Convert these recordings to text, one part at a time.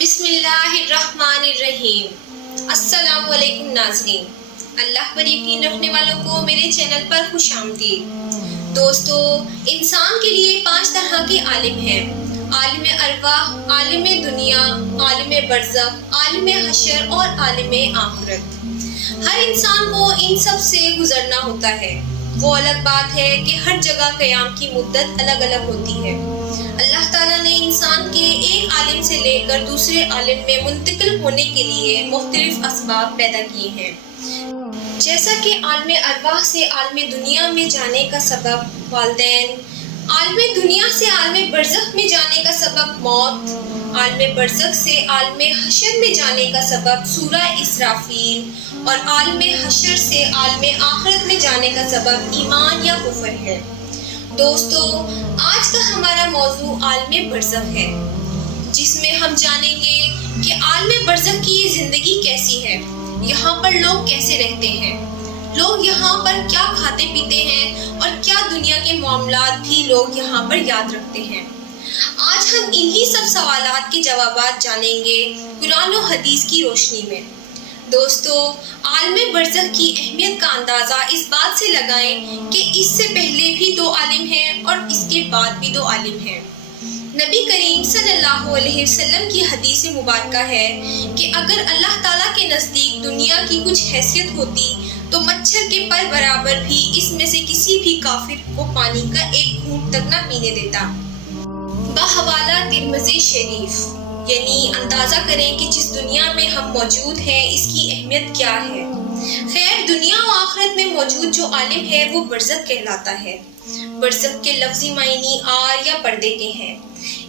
بسم اللہ الرحمن الرحیم۔ السلام علیکم ناظرین، اللہ پر یقین رکھنے والوں کو میرے چینل پر خوش آمدید۔ دوستو، انسان کے لیے 5 طرح کے عالم ہیں: عالم ارواح، عالم دنیا، عالم برزخ، عالم حشر اور عالم آخرت۔ ہر انسان کو ان سب سے گزرنا ہوتا ہے۔ وہ الگ بات ہے کہ ہر جگہ قیام کی مدت الگ الگ ہوتی ہے۔ اللہ تعالیٰ نے انسان کے ایک عالم سے لے کر دوسرے عالم میں منتقل ہونے کے لیے مختلف اسباب پیدا کیے ہیں، جیسا کہ عالم ارواح سے عالم دنیا میں جانے کا سبب والدین، عالم دنیا سے عالم برزخ میں جانے کا سبب موت، عالم برزخ سے عالم حشر میں جانے کا سبب سورہ اسرافیل، اور عالم حشر سے عالم آخرت میں جانے کا سبب ایمان یا کفر ہے۔ دوستو، آج کا ہمارا موضوع عالم برزخ ہے، جس میں ہم جانیں گے کہ عالم برزخ کی یہ زندگی کیسی ہے، یہاں پر لوگ کیسے رہتے ہیں، لوگ یہاں پر کیا کھاتے پیتے ہیں، اور کیا دنیا کے معاملات بھی لوگ یہاں پر یاد رکھتے ہیں۔ آج ہم انہی سب سوالات کے جوابات جانیں گے قرآن و حدیث کی روشنی میں۔ دوستو، عالم برزخ کی اہمیت کا اندازہ اس بات سے لگائیں کہ اس سے پہلے بھی 2 عالم ہیں اور اس کے بعد بھی 2 عالم ہیں۔ نبی کریم صلی اللہ علیہ وسلم کی حدیث مبارکہ ہے کہ اگر اللہ تعالیٰ کے نزدیک دنیا کی کچھ حیثیت ہوتی تو مچھر کے پر برابر بھی اس میں سے کسی بھی کافر کو پانی کا ایک گھونٹ تک نہ پینے دیتا۔ بحوالہ ترمذی شریف۔ یعنی اندازہ کریں کہ جس دنیا میں ہم موجود ہیں اس کی اہمیت کیا ہے۔ خیر، دنیا و آخرت میں موجود جو عالم ہے وہ برزخ کہلاتا ہے۔ برزخ کے لفظی معنی آر یا پردے کے ہیں۔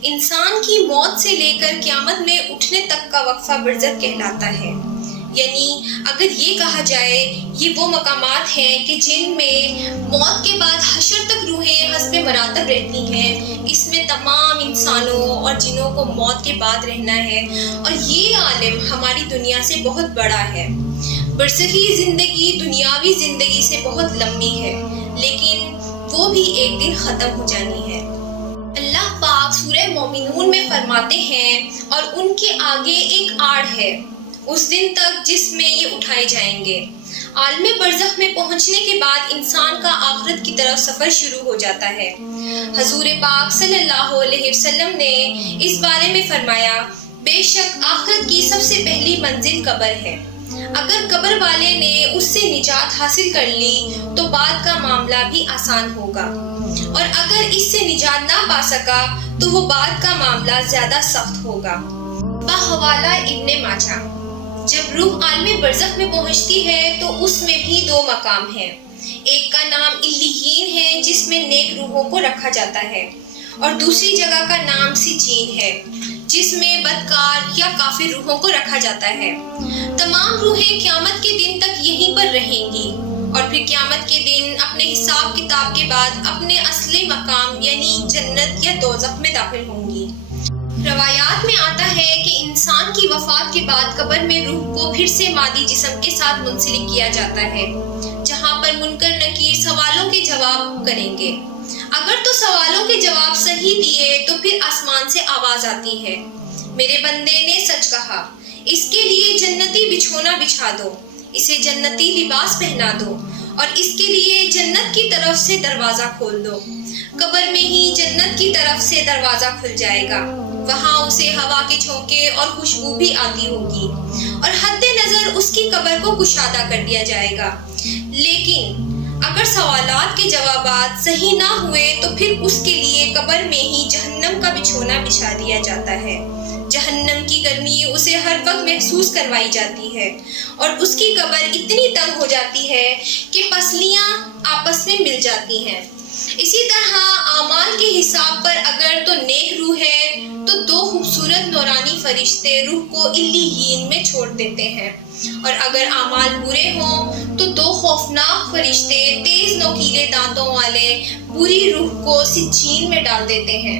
انسان کی موت سے لے کر قیامت میں اٹھنے تک کا وقفہ برزخ کہلاتا ہے۔ یعنی اگر یہ کہا جائے یہ وہ مقامات ہیں کہ جن میں موت کے بعد حشر تک روحیں حسب مراتب رہتی ہیں، اس میں تمام انسانوں اور جنوں کو موت کے بعد رہنا ہے، اور یہ عالم ہماری دنیا سے بہت بڑا ہے۔ برزخی زندگی دنیاوی زندگی سے بہت لمبی ہے، لیکن وہ بھی ایک دن ختم ہو جانی ہے۔ اللہ پاک سورہ مومنون میں فرماتے ہیں، اور ان کے آگے ایک آڑ ہے اس دن تک جس میں یہ اٹھائے جائیں گے۔ عالم برزخ میں پہنچنے کے بعد انسان کا آخرت کی طرف سفر شروع ہو جاتا ہے۔ حضور پاک صلی اللہ علیہ وسلم نے اس بارے میں فرمایا، بے شک آخرت کی سب سے پہلی منزل قبر ہے۔ اگر قبر والے نے اس سے نجات حاصل کر لی تو بعد کا معاملہ بھی آسان ہوگا، اور اگر اس سے نجات نہ پا سکا تو وہ بعد کا معاملہ زیادہ سخت ہوگا۔ بحوالہ ابن ماجہ۔ جب روح عالم برزخ میں پہنچتی ہے تو اس میں بھی 2 مقام ہیں۔ ایک کا نام علیین ہے جس میں نیک روحوں کو رکھا جاتا ہے، اور دوسری جگہ کا نام سجین ہے جس میں بدکار یا کافر روحوں کو رکھا جاتا ہے۔ تمام روحیں قیامت کے دن تک یہیں پر رہیں گی، اور پھر قیامت کے دن اپنے حساب کتاب کے بعد اپنے اصلی مقام یعنی جنت یا دوزخ میں داخل ہوں گی۔ روایات میں آتا ہے کہ انسان کی وفات کے بعد قبر میں روح کو پھر سے مادی جسم کے ساتھ منسلک کیا جاتا ہے، جہاں پر منکر نکیر سوالوں کے جواب کریں گے۔ اگر تو سوالوں کے جواب صحیح دیے تو پھر آسمان سے آواز آتی ہے، میرے بندے نے سچ کہا، اس کے لیے جنتی بچھونا بچھا دو، اسے جنتی لباس پہنا دو، اور اس کے لیے جنت کی طرف سے دروازہ کھول دو۔ قبر میں ہی جنت کی طرف سے دروازہ کھل جائے گا، وہاں اسے ہوا کے جھونکے اور خوشبو بھی آتی ہوگی، اور حد نظر اس کی قبر کو کشادہ کر دیا جائے گا۔ لیکن اگر سوالات کے جوابات صحیح نہ ہوئے تو پھر اس کے لیے قبر میں ہی جہنم کا بچھونا بچھا دیا جاتا ہے۔ جہنم کی گرمی اسے ہر وقت محسوس کروائی جاتی ہے، اور اس کی قبر اتنی تنگ ہو جاتی ہے کہ پسلیاں آپس میں مل جاتی ہیں۔ اسی طرح اعمال کے حساب پر اگر تو نیک روح ہے تو 2 خوبصورت نورانی فرشتے روح کو علیین میں چھوڑ دیتے ہیں، اور اگر اعمال برے ہوں تو 2 خوفناک فرشتے تیز نوکیلے دانتوں والے بری روح کو سجین میں ڈال دیتے ہیں۔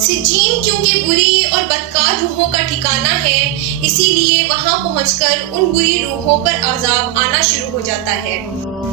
سجین کیونکہ بری اور بدکار روحوں کا ٹھکانہ ہے، اسی لیے وہاں پہنچ کر ان بری روحوں پر عذاب آنا شروع ہو جاتا ہے۔